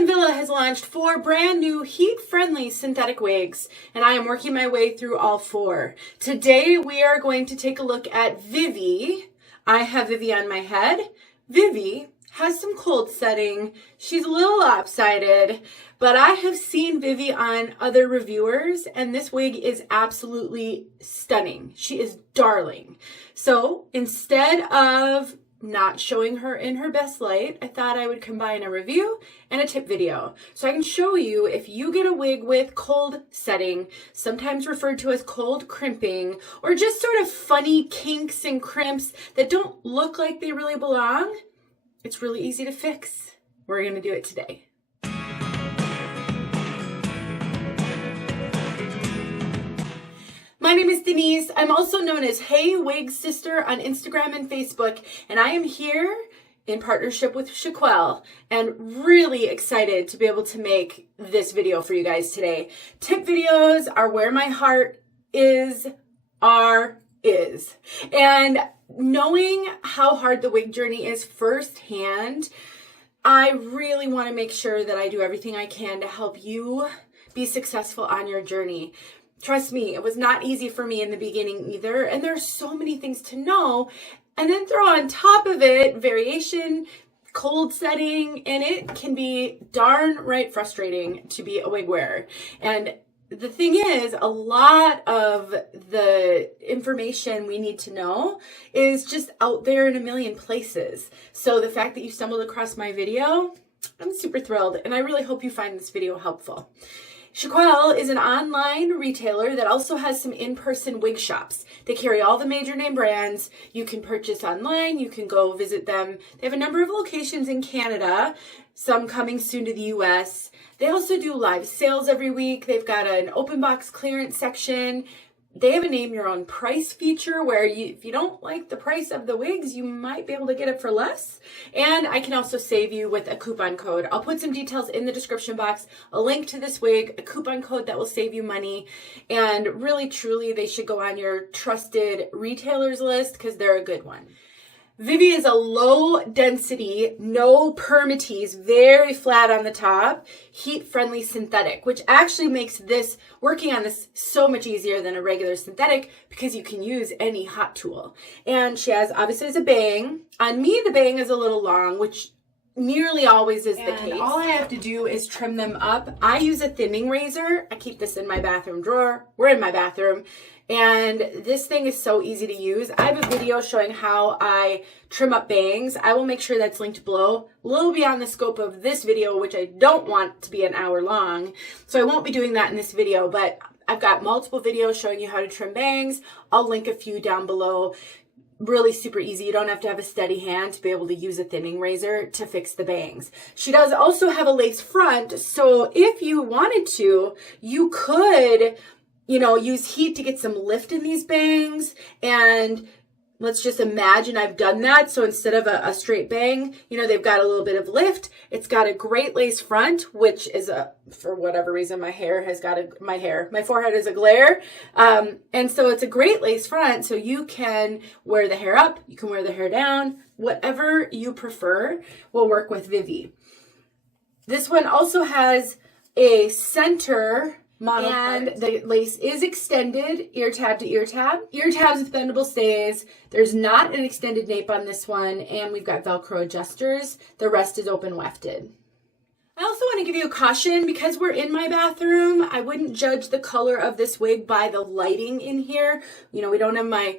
and Wille has launched 4 brand new heat-friendly synthetic wigs, and I am working my way through all 4. Today we are going to take a look at Vivi. I have Vivi on my head. Vivi has some cold setting. She's a little lopsided, but I have seen Vivi on other reviewers, and this wig is absolutely stunning. She is darling. So instead of not showing her in her best light, I thought I would combine a review and a tip video. So I can show you if you get a wig with cold setting, sometimes referred to as cold crimping, or just sort of funny kinks and crimps that don't look like they really belong, it's really easy to fix. We're gonna do it today. My name is Denise. I'm also known as heywigsister on Instagram and Facebook, and I am here in partnership with Chiquel and really excited to be able to make this video for you guys today. Tip videos are where my heart is. And knowing how hard the wig journey is firsthand, I really want to make sure that I do everything I can to help you be successful on your journey. Trust me, it was not easy for me in the beginning either, and there's so many things to know. And then throw on top of it variation, cold setting, and it can be darn right frustrating to be a wig wearer. And the thing is, a lot of the information we need to know is just out there in a million places. So the fact that you stumbled across my video, I'm super thrilled, and I really hope you find this video helpful. Chiquel is an online retailer that also has some in-person wig shops. They carry all the major name brands. You can purchase online. You can go visit them. They have a number of locations in Canada, some coming soon to the US. They also do live sales every week. They've got an open box clearance section. They have a name your own price feature where if you don't like the price of the wigs, you might be able to get it for less. And I can also save you with a coupon code. I'll put some details in the description box, a link to this wig, a coupon code that will save you money. And really, truly, they should go on your trusted retailers list because they're a good one. Vivi is a low density, no permatease, very flat on the top, heat friendly synthetic, which actually makes this, working on this so much easier than a regular synthetic because you can use any hot tool. And she has, obviously, has a bang. On me, the bang is a little long, which nearly always is the case. All I have to do is trim them up. I use a thinning razor. I keep this in my bathroom drawer. We're in my bathroom. And this thing is so easy to use. I have a video showing how I trim up bangs. I will make sure that's linked below. A little beyond the scope of this video, which I don't want to be an hour long. So I won't be doing that in this video, but I've got multiple videos showing you how to trim bangs. I'll link a few down below. Really super easy. You don't have to have a steady hand to be able to use a thinning razor to fix the bangs. She does also have a lace front, so if you wanted to, you could, use heat to get some lift in these bangs. And let's just imagine I've done that. So instead of a straight bang, they've got a little bit of lift. It's got a great lace front, which is for whatever reason, my forehead is a glare. And so it's a great lace front. So you can wear the hair up, you can wear the hair down, whatever you prefer will work with Vivi. This one also has a center model, and the lace is extended ear tab to ear tab. Ear tabs with bendable stays. There's not an extended nape on this one, and we've got Velcro adjusters. The rest is open wefted. I also want to give you a caution because we're in my bathroom. I wouldn't judge the color of this wig by the lighting in here. We don't have my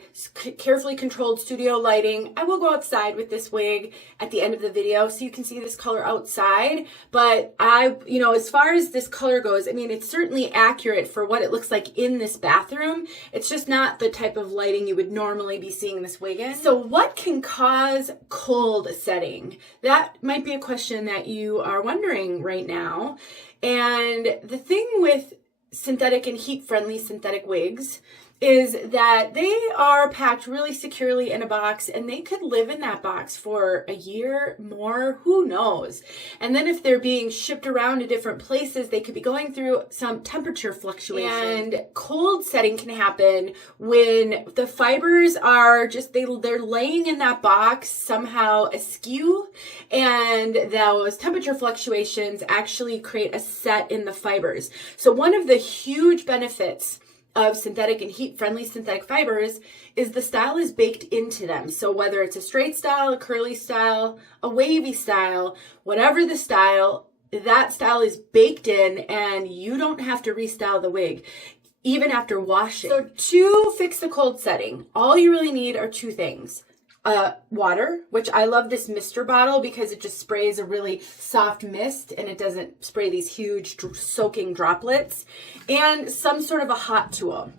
carefully controlled studio lighting. I will go outside with this wig at the end of the video so you can see this color outside. But as far as this color goes, it's certainly accurate for what it looks like in this bathroom. It's just not the type of lighting you would normally be seeing this wig in. So what can cause cold setting? That might be a question that you are wondering right now. And the thing with synthetic and heat-friendly synthetic wigs is that they are packed really securely in a box, and they could live in that box for a year more, who knows. And then if they're being shipped around to different places, they could be going through some temperature fluctuation. And cold setting can happen when the fibers are just, they're laying in that box somehow askew, and those temperature fluctuations actually create a set in the fibers. So one of the huge benefits of synthetic and heat-friendly synthetic fibers is the style is baked into them. So whether it's a straight style, a curly style, a wavy style, whatever the style, that style is baked in, and you don't have to restyle the wig even after washing. So to fix the cold setting, all you really need are two things. Water, which I love this mister bottle because it just sprays a really soft mist and it doesn't spray these huge soaking droplets, and some sort of a hot tool.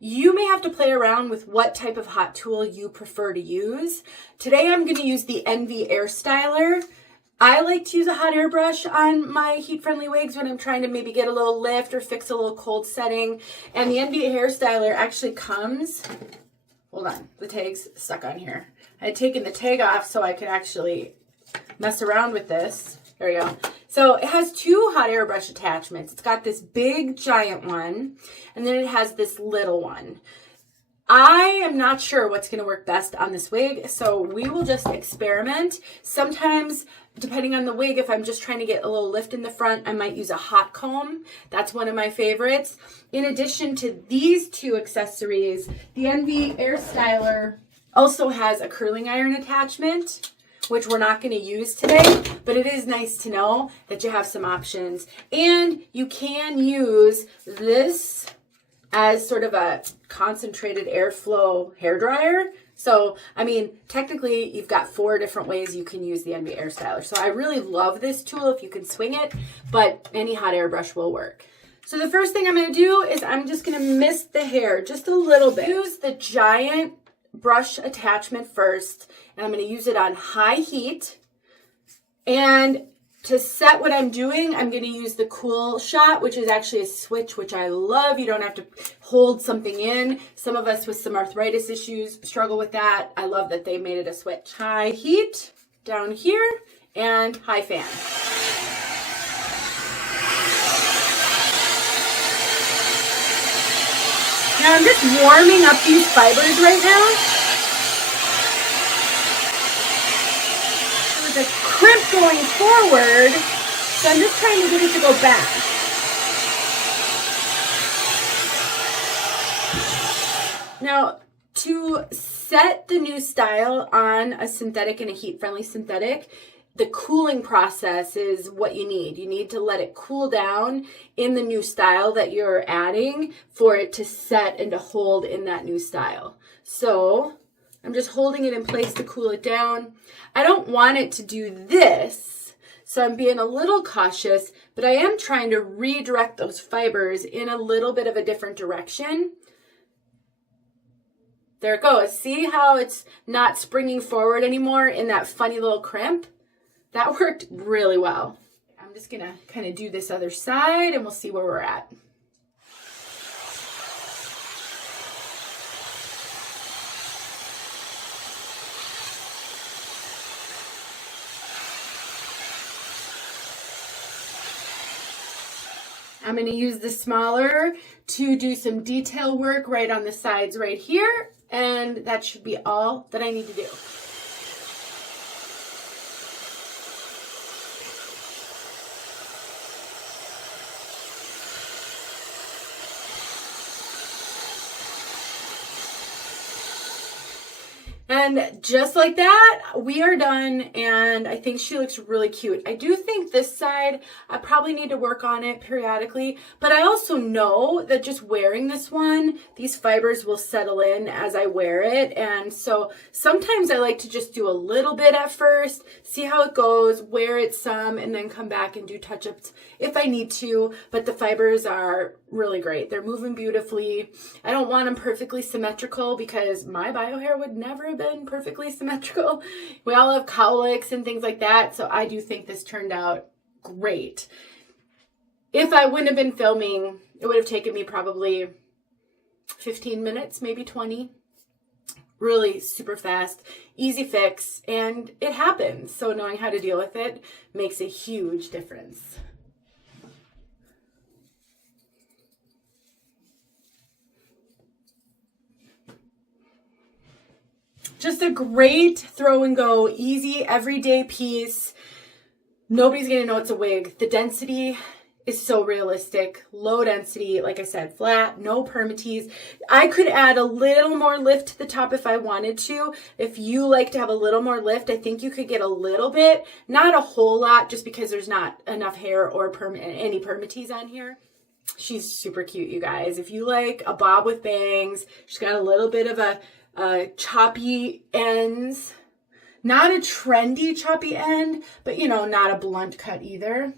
You may have to play around with what type of hot tool you prefer to use. Today I'm going to use the Envy Airstyler. I like to use a hot air brush on my heat-friendly wigs when I'm trying to maybe get a little lift or fix a little cold setting. And the Envy Airstyler actually comes, hold on, the tag's stuck on here. I had taken the tag off so I could actually mess around with this. There we go. So it has two hot air brush attachments. It's got this big giant one, and then it has this little one. I am not sure what's going to work best on this wig, so we will just experiment. Sometimes, depending on the wig, if I'm just trying to get a little lift in the front, I might use a hot comb. That's one of my favorites. In addition to these two accessories, the Envy Airstyler also has a curling iron attachment, which we're not going to use today, but it is nice to know that you have some options. And you can use this as sort of a concentrated airflow hairdryer. So, I mean, technically you've got 4 different ways you can use the Envy Airstyler. So I really love this tool if you can swing it, but any hot air brush will work. So the first thing I'm going to do is I'm just going to mist the hair just a little bit. Use the giant brush attachment first, and I'm going to use it on high heat. And to set what I'm doing, I'm going to use the cool shot, which is actually a switch, which I love. You don't have to hold something in. Some of us with some arthritis issues struggle with that. I love that they made it a switch. High heat down here and high fan. Now I'm just warming up these fibers right now. There's a crimp going forward, so I'm just trying to get it to go back. Now, to set the new style on a synthetic and a heat-friendly synthetic, the cooling process is what you need. You need to let it cool down in the new style that you're adding for it to set and to hold in that new style. So I'm just holding it in place to cool it down. I don't want it to do this, so I'm being a little cautious, but I am trying to redirect those fibers in a little bit of a different direction. There it goes. See how it's not springing forward anymore in that funny little crimp? That worked really well. I'm just gonna kind of do this other side and we'll see where we're at. I'm gonna use the smaller to do some detail work right on the sides right here, and that should be all that I need to do. And just like that, we are done, and I think she looks really cute. I do think this side, I probably need to work on it periodically, but I also know that just wearing this one, these fibers will settle in as I wear it, and so sometimes I like to just do a little bit at first, see how it goes, wear it some, and then come back and do touch-ups if I need to, but the fibers are really great. They're moving beautifully. I don't want them perfectly symmetrical because my bio hair would never have been perfectly symmetrical. We all have cowlicks and things like that, so I do think this turned out great. If I wouldn't have been filming, it would have taken me probably 15 minutes, maybe 20. Really super fast, easy fix, and it happens. So knowing how to deal with it makes a huge difference. Just a great throw and go, easy, everyday piece. Nobody's gonna know it's a wig. The density is so realistic. Low density, like I said, flat, no permatease. I could add a little more lift to the top if I wanted to. If you like to have a little more lift, I think you could get a little bit, not a whole lot, just because there's not enough hair or any permatease on here. She's super cute, you guys. If you like a bob with bangs, she's got a little bit of a choppy ends. Not a trendy choppy end, but you know, not a blunt cut either.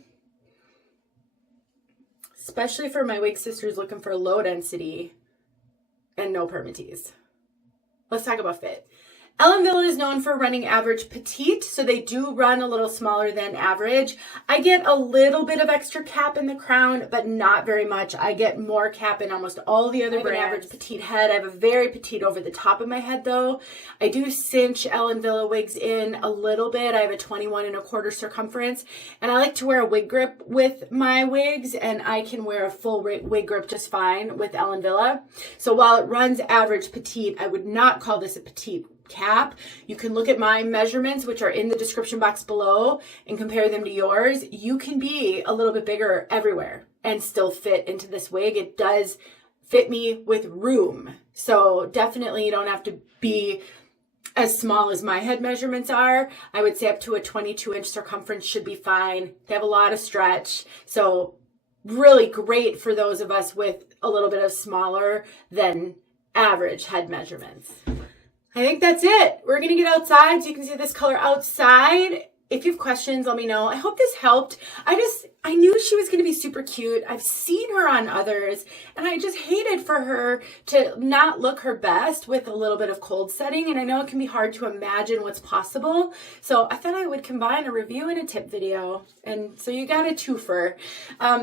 Especially for my wig sisters looking for low density and no permatease. Let's talk about fit. Wille is known for running average petite, so they do run a little smaller than average. I get a little bit of extra cap in the crown, but not very much. I get more cap in almost all the other brands. I have an average petite head. I have a very petite over the top of my head though. I do cinch Wille wigs in a little bit. I have a 21.25 circumference, and I like to wear a wig grip with my wigs, and I can wear a full wig grip just fine with Wille. So while it runs average petite, I would not call this a petite cap. You can look at my measurements, which are in the description box below, and compare them to yours. You can be a little bit bigger everywhere and still fit into this wig. It does fit me with room. So definitely you don't have to be as small as my head measurements are. I would say up to a 22-inch circumference should be fine. They have a lot of stretch. So really great for those of us with a little bit of smaller than average head measurements. I think that's it. We're going to get outside so you can see this color outside. If you have questions, let me know. I hope this helped. I knew she was going to be super cute. I've seen her on others, and I just hated for her to not look her best with a little bit of cold setting, and I know it can be hard to imagine what's possible. So I thought I would combine a review and a tip video, and so you got a twofer.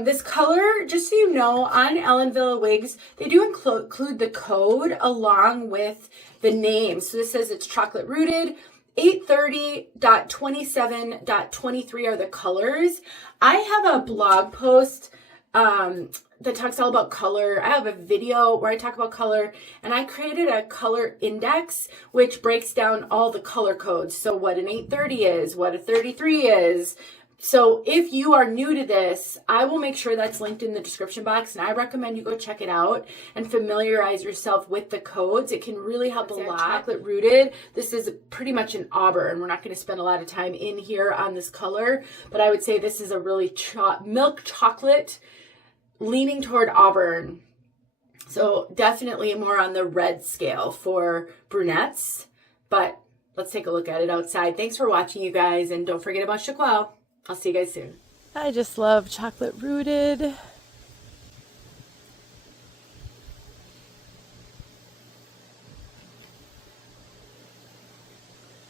This color, just so you know, on Wille wigs, they do include the code along with the name. So this says it's chocolate rooted. 830.27.23 are the colors. I have a blog post that talks all about color. I have a video where I talk about color, and I created a color index which breaks down all the color codes. So what an 830 is, what a 33 is. So if you are new to this, I will make sure that's linked in the description box, and I recommend you go check it out and familiarize yourself with the codes. It can really help a lot. Chocolate rooted. This is pretty much an auburn. We're not going to spend a lot of time in here on this color, but I would say this is a really milk chocolate leaning toward auburn. So definitely more on the red scale for brunettes, but let's take a look at it outside. Thanks for watching, you guys, and don't forget about Chiquel. I'll see you guys soon. I just love chocolate rooted.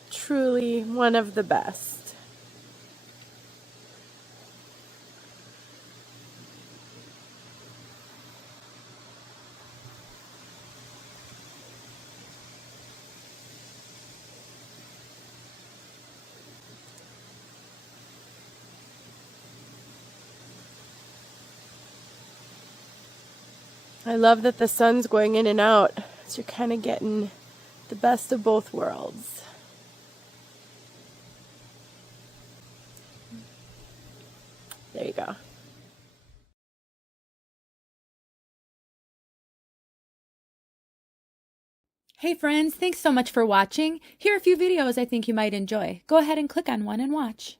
Truly one of the best. I love that the sun's going in and out, so you're kind of getting the best of both worlds. There you go. Hey friends, thanks so much for watching. Here are a few videos I think you might enjoy. Go ahead and click on one and watch.